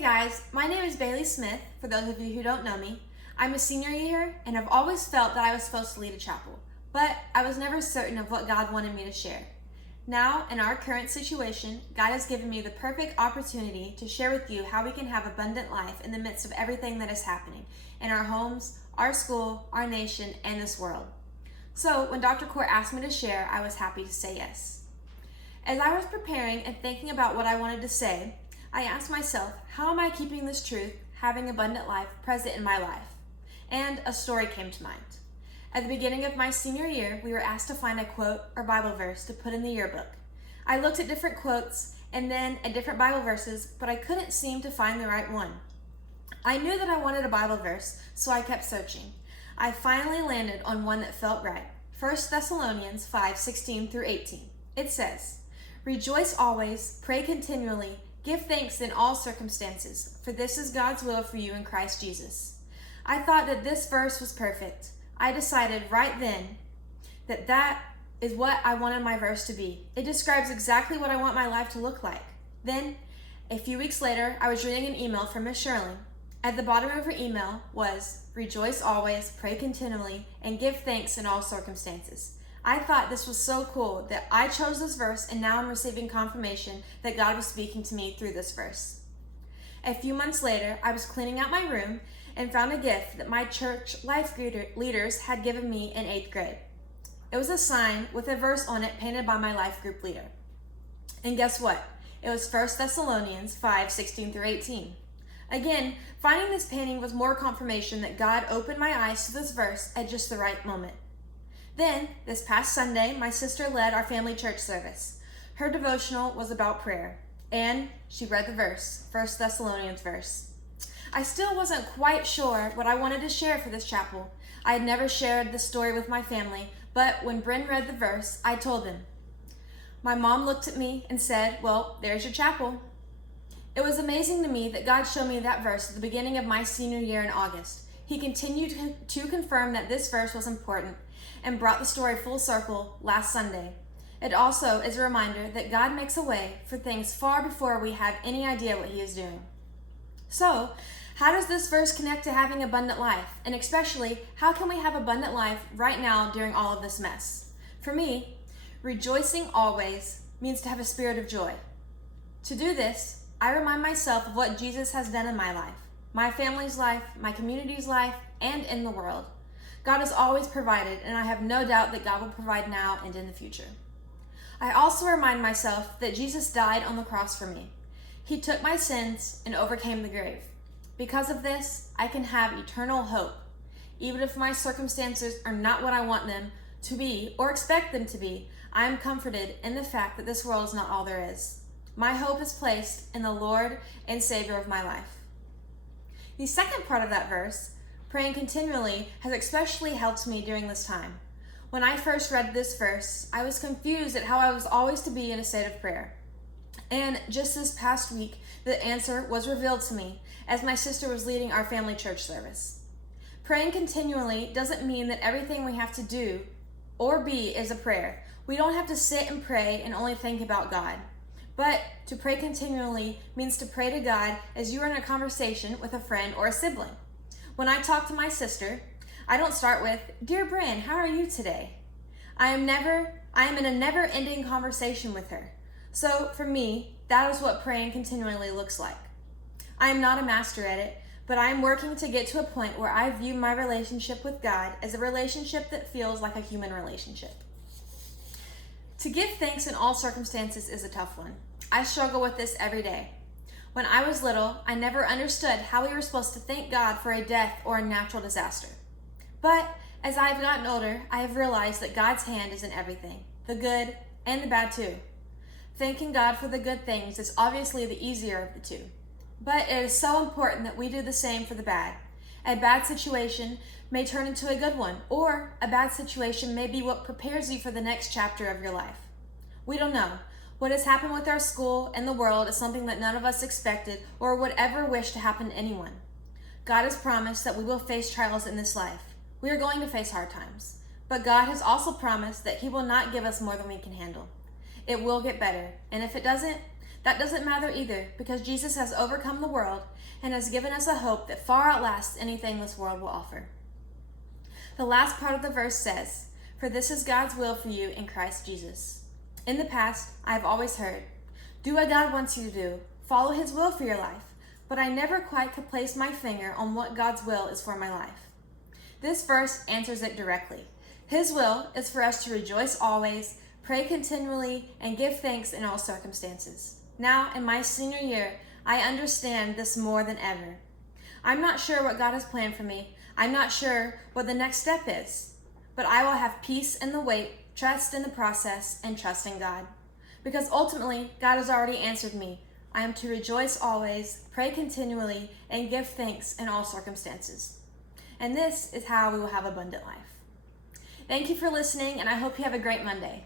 Hey guys, my name is Bailey Smith, for those of you who don't know me. I'm a senior year and have always felt that I was supposed to lead a chapel, but I was never certain of what God wanted me to share. Now, in our current situation, God has given me the perfect opportunity to share with you how we can have abundant life in the midst of everything that is happening in our homes, our school, our nation, and this world. So, when Dr. Court asked me to share, I was happy to say yes. As I was preparing and thinking about what I wanted to say, I asked myself, how am I keeping this truth, having abundant life, present in my life? And a story came to mind. At the beginning of my senior year, we were asked to find a quote or Bible verse to put in the yearbook. I looked at different quotes and then at different Bible verses, but I couldn't seem to find the right one. I knew that I wanted a Bible verse, so I kept searching. I finally landed on one that felt right. 1 Thessalonians 5:16-18. It says, "Rejoice always, pray continually, give thanks in all circumstances, for this is God's will for you in Christ Jesus." I thought that this verse was perfect. I decided right then that is what I wanted my verse to be. It describes exactly what I want my life to look like. Then, a few weeks later, I was reading an email from Miss Shirley. At the bottom of her email was, "Rejoice always, pray continually, and give thanks in all circumstances." I thought this was so cool that I chose this verse, and now I'm receiving confirmation that God was speaking to me through this verse. A few months later, I was cleaning out my room and found a gift that my church life leaders had given me in 8th grade. It was a sign with a verse on it painted by my life group leader. And guess what? It was 1 Thessalonians 5:16-18. Again, finding this painting was more confirmation that God opened my eyes to this verse at just the right moment. Then, this past Sunday, my sister led our family church service. Her devotional was about prayer, and she read the verse, 1 Thessalonians verse. I still wasn't quite sure what I wanted to share for this chapel. I had never shared this story with my family, but when Bryn read the verse, I told them. My mom looked at me and said, "Well, there's your chapel." It was amazing to me that God showed me that verse at the beginning of my senior year in August. He continued to confirm that this verse was important and brought the story full circle last Sunday. It also is a reminder that God makes a way for things far before we have any idea what He is doing. So, how does this verse connect to having abundant life? And especially, how can we have abundant life right now during all of this mess? For me, rejoicing always means to have a spirit of joy. To do this, I remind myself of what Jesus has done in my life, my family's life, my community's life, and in the world. God has always provided, and I have no doubt that God will provide now and in the future. I also remind myself that Jesus died on the cross for me. He took my sins and overcame the grave. Because of this, I can have eternal hope. Even if my circumstances are not what I want them to be or expect them to be, I am comforted in the fact that this world is not all there is. My hope is placed in the Lord and Savior of my life. The second part of that verse, praying continually, has especially helped me during this time. When I first read this verse, I was confused at how I was always to be in a state of prayer. And just this past week, the answer was revealed to me as my sister was leading our family church service. Praying continually doesn't mean that everything we have to do or be is a prayer. We don't have to sit and pray and only think about God. But to pray continually means to pray to God as you are in a conversation with a friend or a sibling. When I talk to my sister, I don't start with, "Dear Bryn, how are you today?" I am in a never-ending conversation with her. So for me, that is what praying continually looks like. I am not a master at it, but I am working to get to a point where I view my relationship with God as a relationship that feels like a human relationship. To give thanks in all circumstances is a tough one. I struggle with this every day. When I was little, I never understood how we were supposed to thank God for a death or a natural disaster. But as I have gotten older, I have realized that God's hand is in everything, the good and the bad too. Thanking God for the good things is obviously the easier of the two. But it is so important that we do the same for the bad. A bad situation may turn into a good one, or a bad situation may be what prepares you for the next chapter of your life. We don't know. What has happened with our school and the world is something that none of us expected or would ever wish to happen to anyone. God has promised that we will face trials in this life. We are going to face hard times. But God has also promised that He will not give us more than we can handle. It will get better, and if it doesn't, That doesn't matter either, because Jesus has overcome the world and has given us a hope that far outlasts anything this world will offer. The last part of the verse says, "For this is God's will for you in Christ Jesus." In the past, I have always heard, "Do what God wants you to do, follow His will for your life," but I never quite could place my finger on what God's will is for my life. This verse answers it directly. His will is for us to rejoice always, pray continually, and give thanks in all circumstances. Now, in my senior year, I understand this more than ever. I'm not sure what God has planned for me. I'm not sure what the next step is, but I will have peace in the wait, trust in the process, and trust in God. Because ultimately, God has already answered me. I am to rejoice always, pray continually, and give thanks in all circumstances. And this is how we will have abundant life. Thank you for listening, and I hope you have a great Monday.